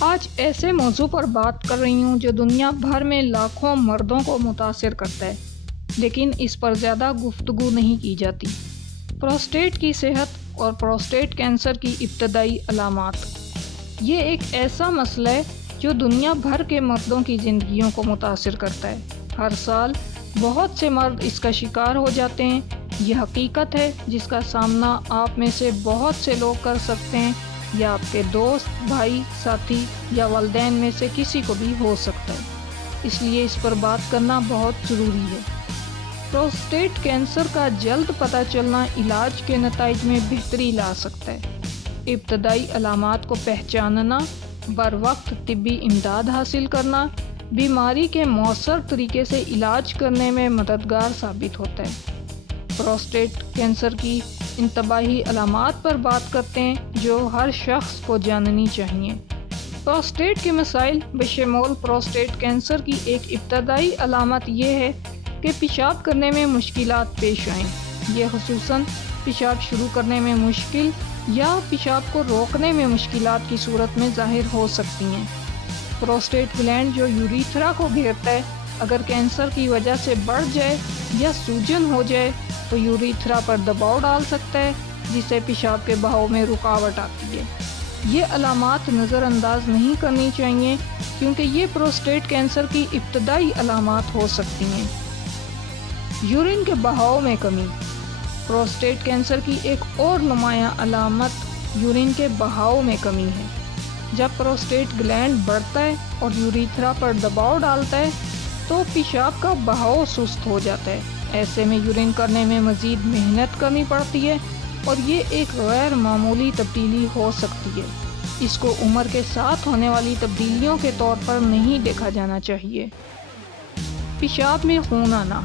آج ایسے موضوع پر بات کر رہی ہوں جو دنیا بھر میں لاکھوں مردوں کو متاثر کرتا ہے، لیکن اس پر زیادہ گفتگو نہیں کی جاتی۔ پروسٹیٹ کی صحت اور پروسٹیٹ کینسر کی ابتدائی علامات۔ یہ ایک ایسا مسئلہ ہے جو دنیا بھر کے مردوں کی زندگیوں کو متاثر کرتا ہے۔ ہر سال بہت سے مرد اس کا شکار ہو جاتے ہیں۔ یہ حقیقت ہے جس کا سامنا آپ میں سے بہت سے لوگ کر سکتے ہیں، یا آپ کے دوست، بھائی، ساتھی یا والدین میں سے کسی کو بھی ہو سکتا ہے۔ اس لیے اس پر بات کرنا بہت ضروری ہے۔ پروسٹیٹ کینسر کا جلد پتہ چلنا علاج کے نتائج میں بہتری لا سکتا ہے۔ ابتدائی علامات کو پہچاننا، بروقت طبی امداد حاصل کرنا، بیماری کے مؤثر طریقے سے علاج کرنے میں مددگار ثابت ہوتا ہے۔ پروسٹیٹ کینسر کی انتباہی علامات پر بات کرتے ہیں جو ہر شخص کو جاننی چاہیے۔ پروسٹیٹ کے مسائل بشمول پروسٹیٹ کینسر کی ایک ابتدائی علامت یہ ہے کہ پیشاب کرنے میں مشکلات پیش آئیں۔ یہ خصوصاً پیشاب شروع کرنے میں مشکل یا پیشاب کو روکنے میں مشکلات کی صورت میں ظاہر ہو سکتی ہیں۔ پروسٹیٹ گلینڈ جو یوریتھرا کو گھیرتا ہے، اگر کینسر کی وجہ سے بڑھ جائے یا سوجن ہو جائے تو یوریتھرا پر دباؤ ڈال سکتا ہے، جس سے پیشاب کے بہاؤ میں رکاوٹ آتی ہے۔ یہ علامات نظر انداز نہیں کرنی چاہیے کیونکہ یہ پروسٹیٹ کینسر کی ابتدائی علامات ہو سکتی ہیں۔ یورین کے بہاؤ میں کمی۔ پروسٹیٹ کینسر کی ایک اور نمایاں علامت یورین کے بہاؤ میں کمی ہے۔ جب پروسٹیٹ گلینڈ بڑھتا ہے اور یوریتھرا پر دباؤ ڈالتا ہے تو پیشاب کا بہاؤ سست ہو جاتا ہے۔ ایسے میں یورین کرنے میں مزید محنت کرنی پڑتی ہے اور یہ ایک غیر معمولی تبدیلی ہو سکتی ہے۔ اس کو عمر کے ساتھ ہونے والی تبدیلیوں کے طور پر نہیں دیکھا جانا چاہیے۔ پیشاب میں خون آنا،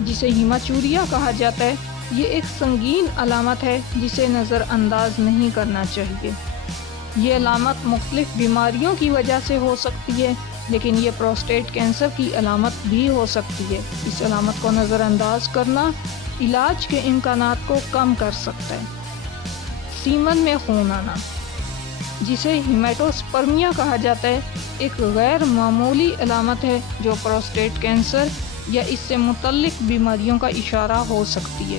جسے ہیماچوریا کہا جاتا ہے، یہ ایک سنگین علامت ہے جسے نظر انداز نہیں کرنا چاہیے۔ یہ علامت مختلف بیماریوں کی وجہ سے ہو سکتی ہے، لیکن یہ پروسٹیٹ کینسر کی علامت بھی ہو سکتی ہے۔ اس علامت کو نظر انداز کرنا علاج کے امکانات کو کم کر سکتا ہے۔ سیمن میں خون آنا، جسے ہیمیٹوسپرمیا کہا جاتا ہے، ایک غیر معمولی علامت ہے جو پروسٹیٹ کینسر یا اس سے متعلق بیماریوں کا اشارہ ہو سکتی ہے۔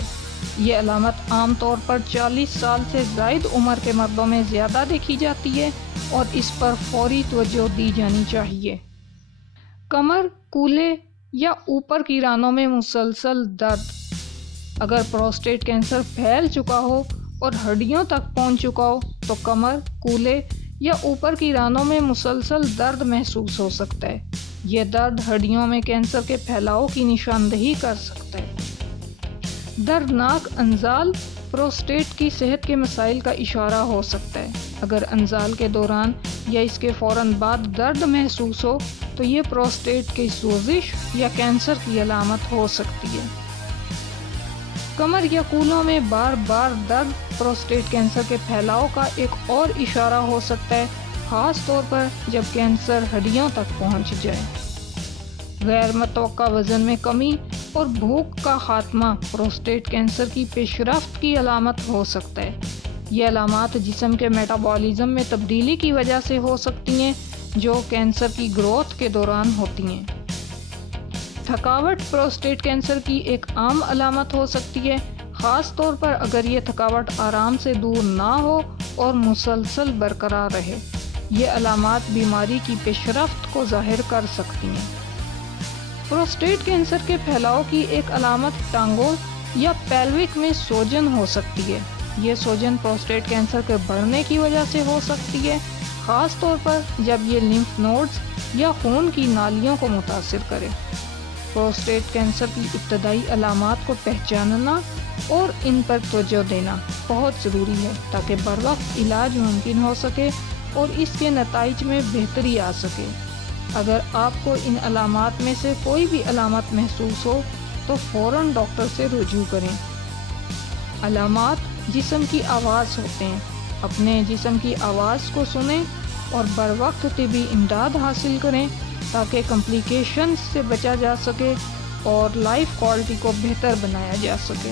یہ علامت عام طور پر 40 سال سے زائد عمر کے مردوں میں زیادہ دیکھی جاتی ہے اور اس پر فوری توجہ دی جانی چاہیے۔ کمر، کولہے یا اوپر کی رانوں میں مسلسل درد۔ اگر پروسٹیٹ کینسر پھیل چکا ہو اور ہڈیوں تک پہنچ چکا ہو تو کمر، کولہے یا اوپر کی رانوں میں مسلسل درد محسوس ہو سکتا ہے۔ یہ درد ہڈیوں میں کینسر کے پھیلاؤ کی نشاندہی کر سکتا ہے۔ دردناک انزال پروسٹیٹ کی صحت کے مسائل کا اشارہ ہو سکتا ہے۔ اگر انزال کے دوران یا اس کے فوراً بعد درد محسوس ہو تو یہ پروسٹیٹ کی سوزش یا کینسر کی علامت ہو سکتی ہے۔ کمر یا کولوں میں بار بار درد پروسٹیٹ کینسر کے پھیلاؤ کا ایک اور اشارہ ہو سکتا ہے، خاص طور پر جب کینسر ہڈیوں تک پہنچ جائے۔ غیر متوقع وزن میں کمی اور بھوک کا خاتمہ پروسٹیٹ کینسر کی پیش رفت کی علامت ہو سکتا ہے۔ یہ علامات جسم کے میٹابولزم میں تبدیلی کی وجہ سے ہو سکتی ہیں جو کینسر کی گروتھ کے دوران ہوتی ہیں۔ تھکاوٹ پروسٹیٹ کینسر کی ایک عام علامت ہو سکتی ہے، خاص طور پر اگر یہ تھکاوٹ آرام سے دور نہ ہو اور مسلسل برقرار رہے۔ یہ علامات بیماری کی پیش رفت کو ظاہر کر سکتی ہیں۔ پروسٹیٹ کینسر کے پھیلاؤ کی ایک علامت ٹانگوں یا پیلوک میں سوجن ہو سکتی ہے۔ یہ سوجن پروسٹیٹ کینسر کے بڑھنے کی وجہ سے ہو سکتی ہے، خاص طور پر جب یہ لمف نوڈز یا خون کی نالیوں کو متاثر کرے۔ پروسٹیٹ کینسر کی ابتدائی علامات کو پہچاننا اور ان پر توجہ دینا بہت ضروری ہے تاکہ بروقت علاج ممکن ہو سکے اور اس کے نتائج میں بہتری آ سکے۔ اگر آپ کو ان علامات میں سے کوئی بھی علامت محسوس ہو تو فوراً ڈاکٹر سے رجوع کریں۔ علامات جسم کی آواز ہوتے ہیں۔ اپنے جسم کی آواز کو سنیں اور بروقت طبی امداد حاصل کریں تاکہ کمپلیکیشنز سے بچا جا سکے اور لائف کوالٹی کو بہتر بنایا جا سکے۔